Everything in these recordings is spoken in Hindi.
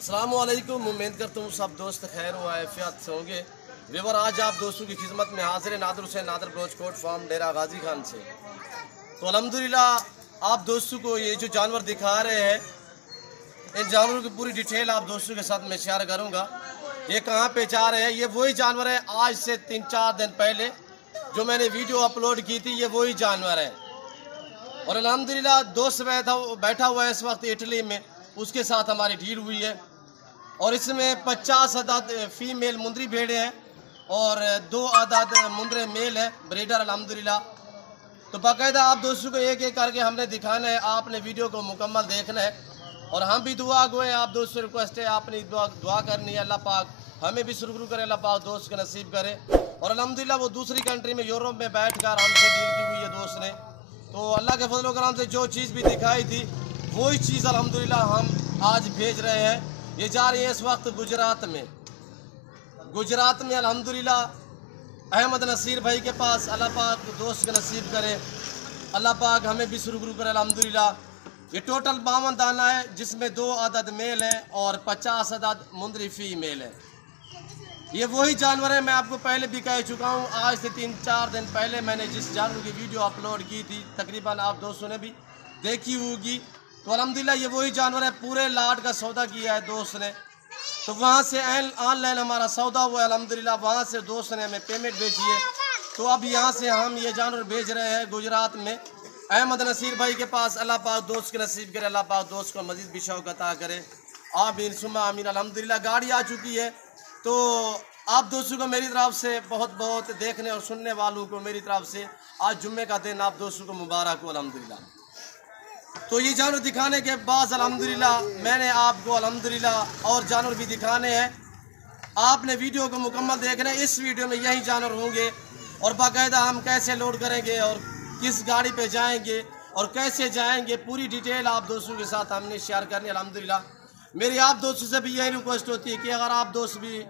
अस्सलाम वालेकुम। उम्मीद करता हूँ सब दोस्त खैर व आफियत से होंगे। वेवर आज आप दोस्तों की खिदमत में हाजिर है नादर हुसैन नादर ब्रोचकोट फार्म डेरा गाजी खान से। तो अल्हम्दुलिल्लाह आप दोस्तों को ये जो जानवर दिखा रहे हैं, इन जानवरों की पूरी डिटेल आप दोस्तों के साथ मैं शेयर करूँगा। ये कहाँ पे जा रहे हैं, ये वही जानवर है आज से 3-4 दिन पहले जो मैंने वीडियो अपलोड की थी, ये वही जानवर है। और अल्हम्दुलिल्लाह दोस्त बैठा हुआ है इस वक्त इटली में, उसके साथ हमारी डील हुई है और इसमें 50 अदद फीमेल मुंदरी भेड़े हैं और 2 अदद मुंदरे मेल है ब्रीडर अल्हम्दुलिल्लाह। तो बाकायदा आप दोस्तों को एक एक करके हमने दिखाना है, आपने वीडियो को मुकम्मल देखना है और हम भी दुआ गो है। आप दोस्तों रिक्वेस्ट है, आपने दुआ करनी है, अल्लाह पाक हमें भी सुरगुरु करे, अल्लाह पाक दोस्त को नसीब करे। और अल्हम्दुलिल्लाह वो दूसरी कंट्री में यूरोप में बैठ कर हमसे डील की हुई है दोस्त ने। तो अल्लाह के फजल करम से जो चीज़ भी दिखाई थी वही चीज़ अल्हम्दुलिल्लाह हम आज भेज रहे हैं। ये जा रही है इस वक्त गुजरात में अल्हम्दुलिल्लाह अहमद नसीर भाई के पास। अल्लाह पाक दोस्त के नसीब करे, अल्लाह पाक हमें भी सुरगुरु करे अल्हम्दुलिल्लाह। ये टोटल 52 दाना है जिसमें 2 अदद मेल है और 50 अदद मुंदरी फीमेल है। ये वही जानवर है, मैं आपको पहले भी कह चुका हूँ। आज से 3-4 दिन पहले मैंने जिस जानवर की वीडियो अपलोड की थी, तकरीबन आप दोस्तों ने भी देखी होगी। तो अल्हम्दुलिल्लाह ये वही जानवर है, पूरे लाट का सौदा किया है दोस्त ने। तो वहाँ से ऑनलाइन हमारा सौदा हुआ है अल्हम्दुलिल्लाह, वहाँ से दोस्त ने हमें पेमेंट भेजी है। तो अब यहाँ से हम ये जानवर भेज रहे हैं गुजरात में अहमद नसीर भाई के पास। अल्लाह पाक दोस्त के नसीब करे, अल्लाह पाक दोस्त को मजीद भी शौक़ अता करे। आमीन सुम्मा आमीन। अल्हम्दुलिल्लाह गाड़ी आ चुकी है। तो आप दोस्तों को मेरी तरफ से बहुत बहुत, देखने और सुनने वालों को मेरी तरफ से आज जुम्मे का दिन आप दोस्तों को मुबारक हो अल्हम्दुलिल्लाह। तो ये जानवर दिखाने के बाद अल्हम्दुलिल्लाह मैंने आपको अल्हम्दुलिल्लाह और जानवर भी दिखाने हैं। आपने वीडियो को मुकम्मल देखना है। इस वीडियो में यही जानवर होंगे और बाकायदा हम कैसे लोड करेंगे और किस गाड़ी पे जाएंगे और कैसे जाएंगे, पूरी डिटेल आप दोस्तों के साथ हमने शेयर करनी है अल्हम्दुलिल्लाह। मेरी आप दोस्तों से भी यही रिक्वेस्ट होती है कि अगर आप दोस्त भी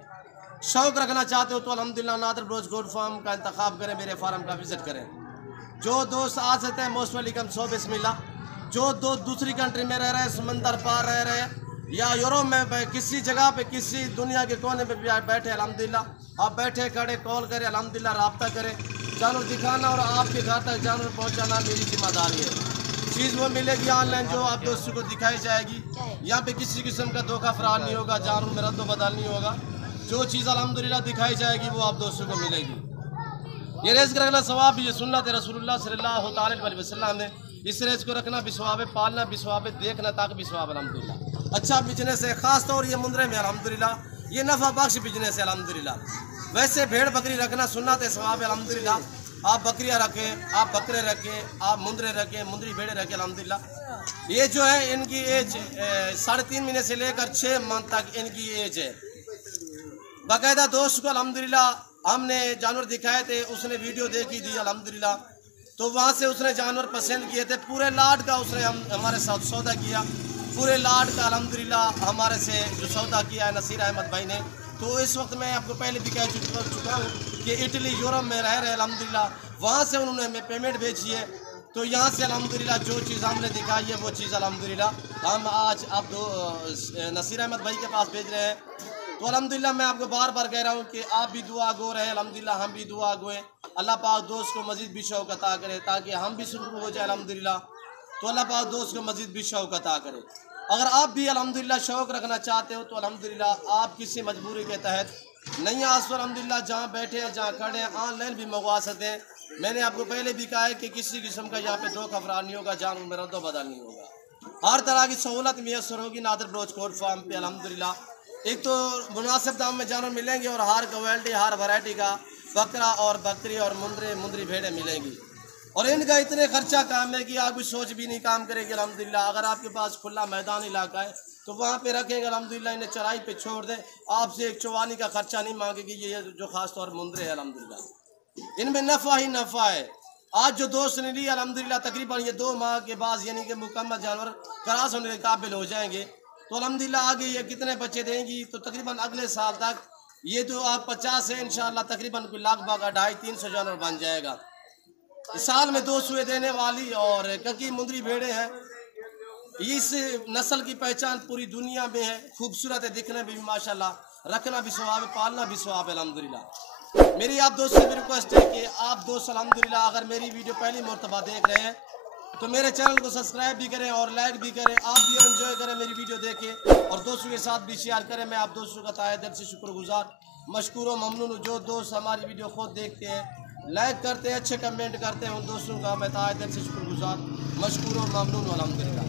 शौक़ रखना चाहते हो तो अल्हम्दुलिल्लाह नादर ब्रोचकोट फार्म का इंतखाब करें, मेरे फार्म का विज़िट करें। जो दोस्त आ सकते हैं मोस्ट वेलकम, सो बिस्मिल्लाह। जो दोस्त दूसरी कंट्री में रह रहे हैं, समंदर पार रह रहे हैं या यूरोप में किसी जगह पे, किसी दुनिया के कोने पे भी बैठे अल्हम्दुलिल्लाह, आप बैठे खड़े कॉल करें अल्हम्दुलिल्लाह, रब्ता करें। जानवर दिखाना और आपके घर तक जानवर पहुँचाना मेरी जिम्मेदारी है। चीज़ वो मिलेगी ऑनलाइन जो आप दोस्तों को दिखाई जाएगी। यहाँ पे किसी किस्म का धोखा फरार नहीं होगा, जानवर में रद्द बदल नहीं होगा। जो चीज़ अल्हम्दुलिल्लाह दिखाई जाएगी वो आप दोस्तों को मिलेगी। ये रेज़ का रखना सवाब भी, ये सुन्नत है रसूलुल्लाह सल्लल्लाहु अलैहि वसल्लम ने। इस रेज़ को रखना भी सवाब है, पालना भी सवाब है, देखना ताकि भी सवाब अल्हम्दुलिल्लाह। अच्छा बिजनेस है, ख़ास तौर ये मुंदरे में अल्हम्दुलिल्लाह ये नफ़ा बख्श बिजनेस है अल्हम्दुलिल्लाह। वैसे भेड़ बकरी रखना सुन्नत है, सवाब है अल्हम्दुलिल्लाह। आप बकरियाँ रखें, आप बकरे रखें, आप मुंदरे रखें, मुंदरी भेड़े रखें अल्हम्दुलिल्लाह। ये जो है इनकी एज 3.5 महीने से लेकर 6 माह तक इनकी एज है। बाकायदा दोस्त को अल्हम्दुलिल्लाह हमने जानवर दिखाए थे, उसने वीडियो देखी थी अल्हम्दुलिल्लाह, तो वहाँ से उसने जानवर पसंद किए थे। पूरे लाट का उसने हमारे साथ सौदा किया, पूरे लाट का अल्हम्दुलिल्लाह हमारे से जो सौदा किया है नसीर अहमद भाई ने। तो इस वक्त मैं आपको पहले भी कह चुका हूँ कि इटली यूरोप में रह रहे अल्हम्दुलिल्लाह, वहाँ से उन्होंने हमें पेमेंट भेजी है। तो यहाँ से अल्हम्दुलिल्लाह जो चीज़ हमने दिखाई है वो चीज़ अल्हम्दुलिल्लाह हम आज आप नसीर अहमद भाई के पास भेज रहे हैं। तो अल्हम्दुलिल्लाह मैं आपको बार बार कह रहा हूँ कि आप भी दुआ गो रहे, अल्हम्दुलिल्लाह हम भी दुआ गोए। अल्लाह पाक दोस्त को मजीद भी शौक़ अता करे ताकि हम भी सुरगुरु हो जाए अल्हम्दुलिल्लाह। तो अल्लाह पाक दोस्त को मजीद भी शौक़ अता करे। अगर आप भी अल्हम्दुलिल्लाह शौक़ रखना चाहते हो तो अल्हम्दुलिल्लाह आप किसी मजबूरी के तहत नहीं आज तो अल्हम्दुलिल्लाह जहाँ बैठे हैं, जहाँ खड़े हैं, ऑनलाइन भी मंगवा सकते हैं। मैंने आपको पहले भी कहा है कि किसी किस्म का यहाँ पे धोखा फरार नहीं होगा, जानवर में रद्द बदल नहीं होगा। हर तरह की सहूलत मैसर होगी नादर ब्रोचकोट फार्म पे अल्हम्दुलिल्लाह। एक तो मुनासिब दाम में जानवर मिलेंगे और हर क्वालिटी हर वैरायटी का बकरा और बकरी और मुंदरी भेड़ें मिलेंगी। और इनका इतने खर्चा काम है कि आप भी सोच भी नहीं काम करेंगे अल्हम्दुलिल्लाह। अगर आपके पास खुला मैदान इलाका है तो वहाँ पे रखेंगे अल्हम्दुलिल्लाह, इन्हें चराई पे छोड़ दें, आपसे एक चौवानी का खर्चा नहीं मांगेगी। ये जो खास तौर मुंदरे है अल्हम्दुलिल्लाह इनमें नफ़ा ही नफ़ा है। आज जो दोस्त ने ली अल्हम्दुलिल्लाह तकरीबन ये 2 माह के बाद यानी कि मुकम्मल जानवर क्रॉस होने के काबिल हो जाएंगे। तो अल्हम्दुलिल्लाह आगे ये कितने बच्चे देंगी तो तकरीबन अगले साल तक ये तो आप 50 है इंशाअल्लाह तकरीबन कोई लगभग 250-300 जानवर बन जाएगा। इस साल में 2 सुए देने वाली और क्योंकि मुंदरी भेड़े हैं इस नस्ल की पहचान पूरी दुनिया में है, खूबसूरत है, दिखने में भी माशाल्लाह, रखना भी सवाब है, पालना भी सवाब है अल्हम्दुलिल्लाह। मेरी आप दोस्तों से भी रिक्वेस्ट है कि आप दोस्त अल्हम्दुलिल्लाह अगर मेरी वीडियो पहली मरतबा देख रहे हैं तो मेरे चैनल को सब्सक्राइब भी करें और लाइक भी करें, आप भी एंजॉय करें मेरी वीडियो देखें और दोस्तों के साथ भी शेयर करें। मैं आप दोस्तों का तहे दिल से शुक्रगुजार, मशकूर व ममनून। जो दोस्त हमारी वीडियो खुद देखते हैं, लाइक करते हैं, अच्छे कमेंट करते हैं, उन दोस्तों का मैं तहे दिल से शुक्रगुजार, मशकूर व ममनून अल्हम्दुलिल्लाह।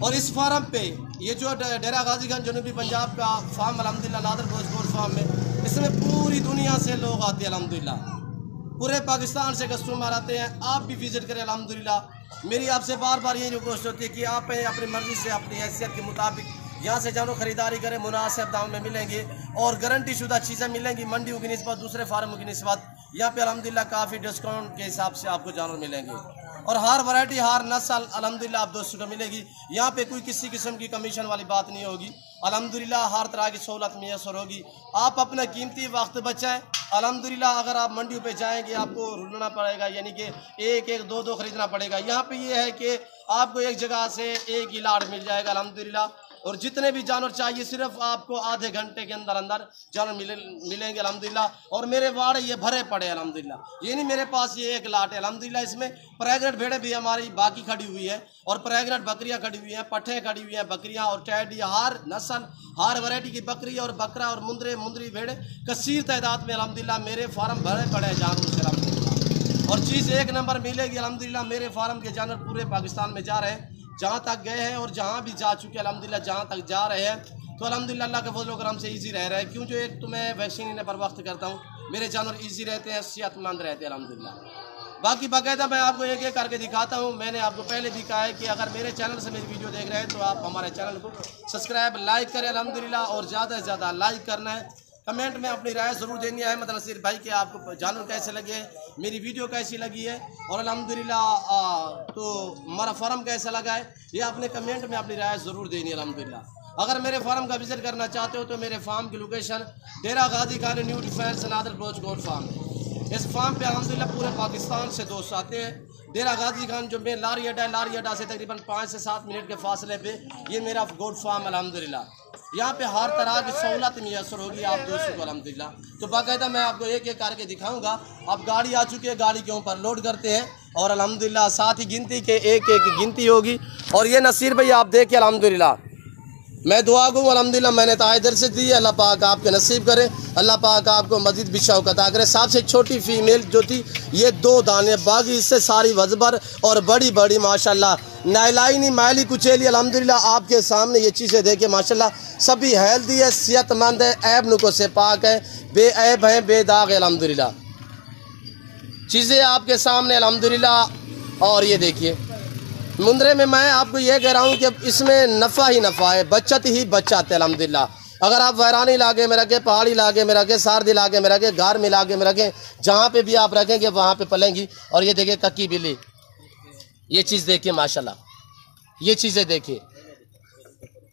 और इस फार्म पे ये जो डेरा गाजीगंज जनूबी पंजाब का फार्म अल्हम्दुलिल्लाह नादर गोश्त फार्म में, इसमें पूरी दुनिया से लोग आते हैं अल्हम्दुलिल्लाह, पूरे पाकिस्तान से कस्टमर आते हैं। आप भी विजिट करें अल्हम्दुलिल्लाह। मेरी आपसे बार बार यही रिक्वेस्ट होती है कि आप अपनी मर्ज़ी से अपनी हैसियत के मुताबिक यहाँ से जानवर ख़रीदारी करें, मुनासिब दाम में मिलेंगे और गारंटी शुदा चीज़ें मिलेंगी। मंडियों की निस्बत, दूसरे फार्मों की निस्बत यहाँ पे अल्हम्दुलिल्लाह काफ़ी डिस्काउंट के हिसाब से आपको जानवर मिलेंगे और हर वैरायटी, हर नस्ल अल्हम्दुलिल्लाह आप दोस्तों को मिलेगी। यहाँ पे कोई किसी किस्म की कमीशन वाली बात नहीं होगी अल्हम्दुलिल्लाह, हर तरह की सहूलत मैसर होगी। आप अपना कीमती वक्त बचाएं अल्हम्दुलिल्लाह। अगर आप मंडियों पे जाएंगे आपको रुलना पड़ेगा, यानी कि एक एक दो दो खरीदना पड़ेगा। यहाँ पे ये है कि आपको एक जगह से एक ही लाट मिल जाएगा अल्हम्दुलिल्लाह, और जितने भी जानवर चाहिए सिर्फ आपको आधे घंटे के अंदर अंदर जानवर मिलेंगे अल्हम्दुलिल्लाह। और मेरे वाड़े ये भरे पड़े अल्हम्दुलिल्लाह, ये नहीं मेरे पास ये एक लाट है अल्हम्दुलिल्लाह। इसमें प्रेग्नेंट भेड़ें भी हमारी बाकी खड़ी हुई है और प्रेग्नेंट बकरियां खड़ी हुई हैं, पट्ठे खड़ी हुई हैं, बकरियां और टैडी, हर नस्ल, हर वैरायटी की बकरी और बकरा और मुंदरी भेड़े कसीर तादाद में अल्हम्दुलिल्लाह मेरे फार्म भरे पड़े हैं जानवरों से अल्हम्दुलिल्लाह। और चीज़ एक नंबर मिलेगी अल्हम्दुलिल्लाह। मेरे फार्म के जानवर पूरे पाकिस्तान में जा रहे हैं, जहाँ तक गए हैं और जहाँ भी जा चुके अल्हम्दुलिल्लाह, जहाँ तक जा रहे हैं तो अल्हम्दुलिल्लाह अल्लाह के फजल करम से इजी रह रहा है। क्यों? जो एक तो मैं वैक्सीन इन्हें पर वक्त करता हूँ, मेरे जानवर इजी रहते हैं, सेहतमंद रहते हैं अल्हम्दुलिल्लाह। बाकी बाकायदा मैं आपको एक एक करके दिखाता हूँ। मैंने आपको पहले भी कहा है कि अगर मेरे चैनल से मेरी वीडियो देख रहे हैं तो आप हमारे चैनल को सब्सक्राइब, लाइक करें अल्हम्दुलिल्लाह, और ज़्यादा से ज़्यादा लाइक करना है। कमेंट में अपनी राय ज़रूर देनी है अहमद नसीर भाई कि आपको जानवर कैसे लगे, मेरी वीडियो कैसी लगी है और अल्हम्दुलिल्लाह तो हमारा फार्म कैसा लगा है, ये आपने कमेंट में अपनी राय ज़रूर देनी है अल्हम्दुलिल्लाह। अगर मेरे फार्म का विजिट करना चाहते हो तो मेरे फार्म की location Dera Ghazi Khan new defence नादर ब्रोच गोल्ड फार्म है। इस फार्म पे अल्हम्दुलिल्लाह पूरे पाकिस्तान से दोस्त आते हैं। डेरा गाजी खान जो मेन लारी अड्डा है, लारी अड्डा से तकरीबन 5 से 7 मिनट के फासले पे ये मेरा गोल्ड फार्म अल्हम्दुलिल्लाह। यहाँ पे हर तरह की सहूलत मैसर होगी आप दोस्तों को अल्हम्दुलिल्लाह। तो बाकायदा मैं आपको एक एक करके दिखाऊंगा। अब गाड़ी आ चुकी है, गाड़ी के ऊपर लोड करते हैं और अल्हम्दुलिल्लाह साथ ही गिनती के एक एक गिनती होगी। और ये नसीर भाई आप देखिए अल्हम्दुलिल्लाह, मैं दुआ करूँ अल्हम्दुलिल्लाह मैंने ताइदर से दी है, अल्लाह पाक आपके नसीब करे, अल्लाह पाक आपको मजीद बिशाओ अता करे। सबसे छोटी फीमेल जो थी ये 2 दाने, बाकी इससे सारी वजबर और बड़ी बड़ी माशाल्लाह, नाइलाई नहीं मैली कुचेली अल्हम्दुलिल्लाह आपके सामने ये चीज़ें देखिए माशाल्लाह सभी हेल्दी है, सेहतमंद है, ऐब नुको से पाक है, बेऐब है, बेदाग है अल्हम्दुलिल्लाह। चीज़ें आपके सामने अल्हम्दुलिल्लाह। और ये देखिए मुंदरे में मैं आपको ये कह रहा हूँ कि इसमें नफ़ा ही नफ़ा है, बचत ही बचत है अल्हम्दुलिल्लाह। अगर आप वैरानी इलाके में रखें, पहाड़ी इलाके में रखें, सार्द इलाके में रखें, घर में इलाके में रखें, जहाँ पे भी आप रखेंगे वहाँ पे पलेंगी। और ये देखिए कक्की बिल्ली, ये चीज़ देखिए माशाल्लाह, ये चीज़ें देखिए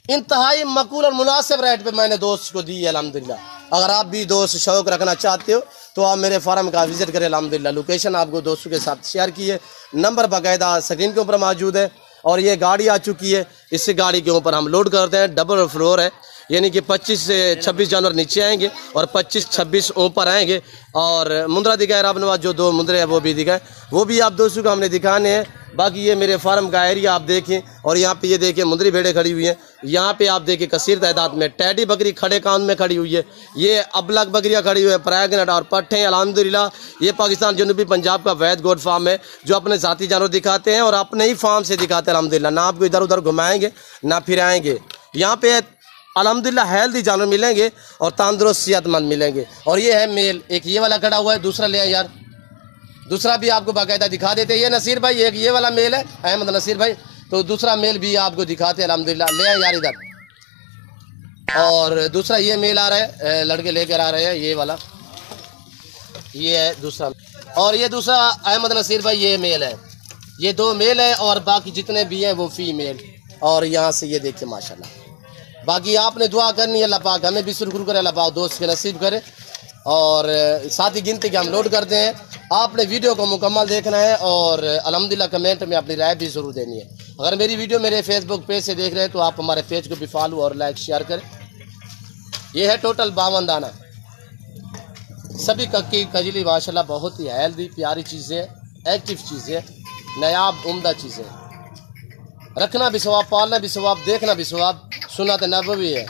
इंतहाई मकबूल और मुनासिब रेट पे मैंने दोस्त को दी है अल्हम्दुलिल्लाह। अगर आप भी दोस्त शौक़ रखना चाहते हो तो आप मेरे फार्म का विज़िट करें अल्हम्दुलिल्लाह। लोकेशन आपको दोस्तों के साथ शेयर की है, नंबर बाकायदा स्क्रीन के ऊपर मौजूद है। और ये गाड़ी आ चुकी है, इस गाड़ी के ऊपर हम लोड करते हैं। डबल फ्लोर है, यानी कि 25 से 26 जानवर नीचे आएंगे और 25-26 ऊपर आएंगे। और मुंद्रा दिखाए राबनवाज जो 2 मुंद्रे हैं वो भी दिखाए, वो भी आप दोस्तों को हमने दिखाने हैं। बाकी ये मेरे फार्म का एरिया आप देखें। और यहाँ पे ये देखिए मुंदरी भेड़ें खड़ी हुई हैं, यहाँ पे आप देखिए कसीर तादाद में टैडी बकरी खड़े कान में खड़ी हुई है, ये अबलग बकरियाँ खड़ी हुई है, प्रेग्नेंट और पट्ठे अल्हम्दुलिल्लाह। ये पाकिस्तान जनूबी पंजाब का वैद गोड फार्म है जो अपने ज़ाती जानवर दिखाते हैं और अपने ही फार्म से दिखाते हैं अल्हम्दुलिल्लाह। ना आपको इधर उधर घुमाएंगे ना फिराएँगे। यहाँ पे अल्हम्दुलिल्लाह हेल्दी जानवर मिलेंगे और तंदुरुस्त सेहतमंद मिलेंगे। और ये है मेल, एक ये वाला खड़ा हुआ है, दूसरा ले आए यार, दूसरा भी आपको बाकायदा दिखा देते हैं। ये नसीर भाई एक ये वाला मेल है अहमद नसीर भाई, तो दूसरा मेल भी आपको दिखाते हैं अल्हम्दुलिल्लाह। ले आए यार इधर। और दूसरा ये मेल आ रहा है, लड़के लेकर आ रहे हैं, ये वाला ये है दूसरा। और ये दूसरा अहमद नसीर भाई ये मेल है, ये 2 मेल है और बाकी जितने भी हैं वो फीमेल। और यहाँ से ये देखिए माशाल्लाह। बाकी आपने दुआ करनी है, अल्लाह पाक हमें भी शुक्र करे, अल्लाह पाक दोस्त के नसीब करे। और साथ ही गिनती के हम लोड करते हैं। आपने वीडियो को मुकम्मल देखना है और अल्हम्दुलिल्लाह कमेंट में अपनी राय भी ज़रूर देनी है। अगर मेरी वीडियो मेरे फेसबुक पेज से देख रहे हैं तो आप हमारे पेज को भी फॉलो और लाइक शेयर करें। ये है टोटल 52 दाना, सभी कक्की कजली माशाल्लाह बहुत ही हेल्दी प्यारी चीज़ें, एक्टिव चीज़ें, नायाब उम्दा चीज़ें। रखना भी सवाब, पालना भी सवाब, देखना भी सवाब, सुन्नत नबवी है।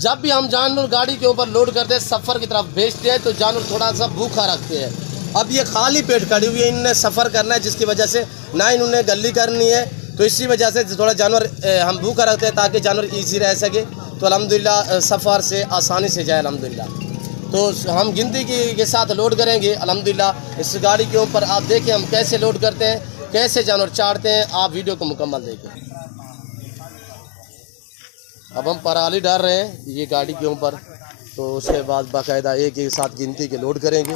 जब भी हम जानवर गाड़ी के ऊपर लोड करते हैं, सफ़र की तरफ भेजते हैं तो जानवर थोड़ा सा भूखा रखते हैं। अब ये खाली पेट खड़ी हुई है, इन्हें सफ़र करना है, जिसकी वजह से ना इन्होंने गली करनी है, तो इसी वजह से थोड़ा जानवर हम भूखा रखते हैं ताकि जानवर ईजी रह सके। तो अल्हम्दुलिल्लाह सफ़र से आसानी से जाए अल्हम्दुलिल्लाह। तो हम गिनती के साथ लोड करेंगे अल्हम्दुलिल्लाह। इस गाड़ी के ऊपर आप देखें हम कैसे लोड करते हैं, कैसे जानवर चाटते हैं, आप वीडियो को मुकम्मल देखें। अब हम पराली डाल रहे हैं ये गाड़ी के ऊपर, तो उसके बाद बाकायदा एक एक साथ गिनती के लोड करेंगे।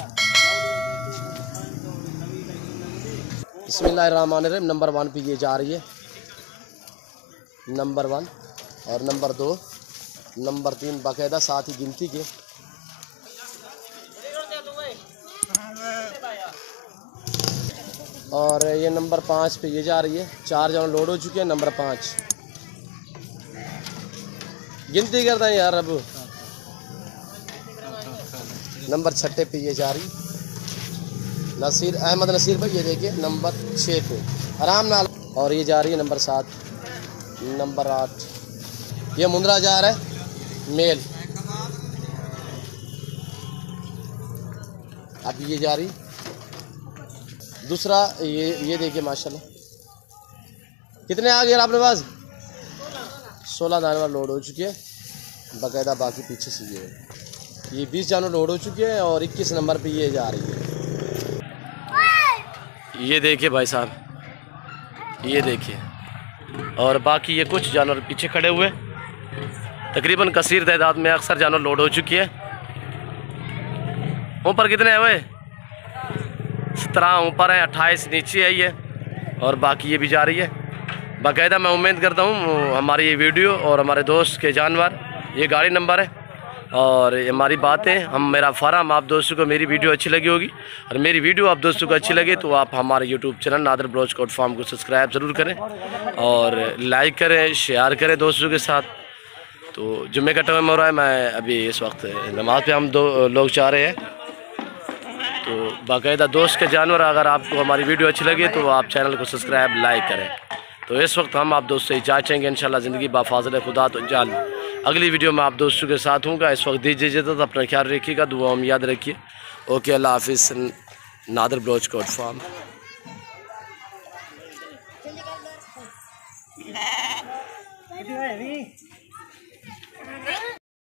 बिस्मिल्लाहिर्रहमानिर्रहीम। नंबर 1 पे ये जा रही है, नंबर 1 और नंबर 2, नंबर 3 बाकायदा साथ ही गिनती के। और ये नंबर 5 पे ये जा रही है, 4 जानवर लोड हो चुके हैं। नंबर 5 गिनती करता है यार। अब नंबर 6 पे ये जा रही नसीर अहमद नसीर भाई, ये देखिए नंबर 6 पे आराम नाल। और ये जा रही है नंबर 7, नंबर 8 ये मुंद्रा जा रहा है मेल। अब ये जा रही दूसरा, ये देखिए माशाल्लाह कितने आ गए आपके पास? 16 जानवर लोड हो चुके हैं बाकायदा, बाकी पीछे से ये 20 जानवर लोड हो चुके हैं। और 21 नंबर पे ये जा रही है। ये देखिए भाई साहब, ये देखिए। और बाकी ये कुछ जानवर पीछे खड़े हुए, तकरीबन कसीर तादाद में अक्सर जानवर लोड हो चुकी है। ऊपर कितने हैं वे? 17 ऊपर है, 28 नीचे है ये, और बाकी ये भी जा रही है बाकायदा। मैं उम्मीद करता हूँ हमारी ये वीडियो और हमारे दोस्त के जानवर, ये गाड़ी नंबर है और ये हमारी बातें, मेरा फार्म आप दोस्तों को मेरी वीडियो अच्छी लगी होगी। और मेरी वीडियो आप दोस्तों को अच्छी लगे तो आप हमारे YouTube channel Nadir Baloch goat farm को सब्सक्राइब ज़रूर करें और लाइक करें, शेयर करें दोस्तों के साथ। तो जुम्मे का टाइम हो रहा है, मैं अभी इस वक्त नमाज पे हम 2 लोग जा रहे हैं। तो बाकायदा दोस्त के जानवर, अगर आपको हमारी वीडियो अच्छी लगे तो आप चैनल को सब्सक्राइब लाइक करें। तो इस वक्त हम आप दोस्त से इजाज़त चाहेंगे इंशाल्लाह ज़िंदगी बाफाज़िल खुदा तो जान। अगली वीडियो में आप दोस्तों के साथ हूँगा। इस वक्त दीजिए इजाज़त, अपना ख्याल रखिएगा, दुआ में याद रखिए। ओके, अल्लाह हाफिज़। Nadir Baloch goat farm.